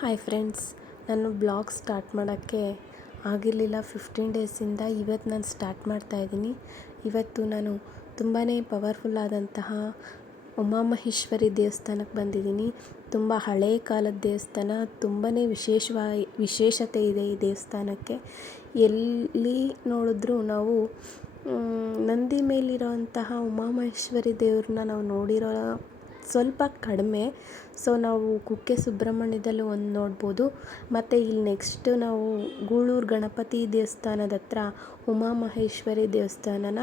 Hi friends ನಾನು blog start ಮಾಡೋಕ್ಕೆ ಆಗಿರಲಿಲ್ಲ. ಫಿಫ್ಟೀನ್ ಡೇಸಿಂದ ಇವತ್ತು ನಾನು ಸ್ಟಾರ್ಟ್ ಮಾಡ್ತಾ ಇದ್ದೀನಿ. ಇವತ್ತು ನಾನು ತುಂಬಾ ಪವರ್ಫುಲ್ ಆದಂತಹ ಉಮಾಮಹೇಶ್ವರಿ ದೇವಸ್ಥಾನಕ್ಕೆ ಬಂದಿದ್ದೀನಿ. ತುಂಬ ಹಳೇ ಕಾಲದ ದೇವಸ್ಥಾನ ತುಂಬಾ ವಿಶೇಷವಾ, ವಿಶೇಷತೆ ಇದೆ ಈ ದೇವಸ್ಥಾನಕ್ಕೆ. ಎಲ್ಲಿ ನೋಡಿದ್ರೂ ನಾವು ನಂದಿ ಮೇಲಿರೋಂತಹ ಉಮಾಮಹೇಶ್ವರಿ ದೇವ್ರನ್ನ ನಾವು ನೋಡಿರೋ ಸ್ವಲ್ಪ ಕಡಿಮೆ. ಸೊ ನಾವು ಕುಕ್ಕೆ ಸುಬ್ರಹ್ಮಣ್ಯದಲ್ಲಿ ಒಂದು ನೋಡ್ಬೋದು. ಮತ್ತು ಇಲ್ಲಿ ನೆಕ್ಸ್ಟ್ ನಾವು ಗೂಳೂರು ಗಣಪತಿ ದೇವಸ್ಥಾನದ ಹತ್ರ ಉಮಾಮಹೇಶ್ವರಿ ದೇವಸ್ಥಾನನ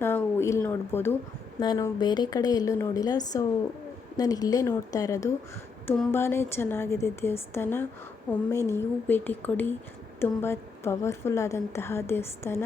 ನಾವು ಇಲ್ಲಿ ನೋಡ್ಬೋದು. ನಾನು ಬೇರೆ ಕಡೆ ಎಲ್ಲೂ ನೋಡಿಲ್ಲ. ಸೊ ನಾನು ಇಲ್ಲೇ ನೋಡ್ತಾ ಇರೋದು. ತುಂಬಾ ಚೆನ್ನಾಗಿದೆ ದೇವಸ್ಥಾನ. ಒಮ್ಮೆ ನೀವು ಭೇಟಿ ಕೊಡಿ. ತುಂಬ ಪವರ್ಫುಲ್ ಆದಂತಹ ದೇವಸ್ಥಾನ.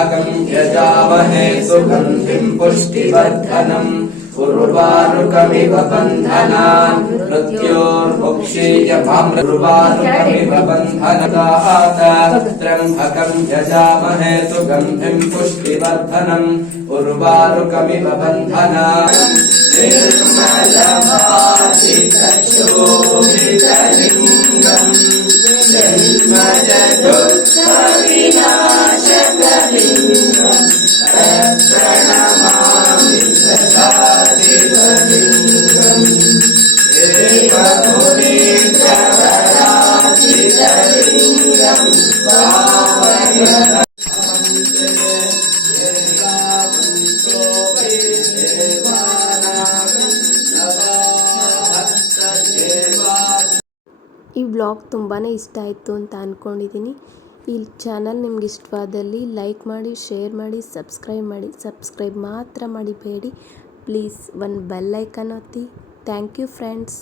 अकं यजामहे सुगन्धिं पुष्टिवर्धनम् उर्वारुकमिव बन्धनान् मृत्योर्मुक्षीयमामृर्वारुकमिव बन्धनदात त्र्यम्बकं यजामहे सुगन्धिं पुष्टिवर्धनम् उर्वारुकमिव बन्धनान् निर्मलमादितशोभितलिङ्गम् ಈ ವ್ಲಾಗ್ ತುಂಬಾ ಇಷ್ಟ ಆಯಿತು ಅಂತ ಅಂದ್ಕೊಂಡಿದ್ದೀನಿ ಈ ಚಾನಲ್ ನಿಮ್ಗೆ ಇಷ್ಟವಾದಲ್ಲಿ ಲೈಕ್ ಮಾಡಿ ಶೇರ್ ಮಾಡಿ ಸಬ್ಸ್ಕ್ರೈಬ್ ಮಾಡಿ ಸಬ್ಸ್ಕ್ರೈಬ್ ಮಾತ್ರ ಮಾಡಿಬೇಡಿ. ಪ್ಲೀಸ್ ಒಂದು ಬೆಲ್ ಐಕನ್ ಒತ್ತಿ. Thank you friends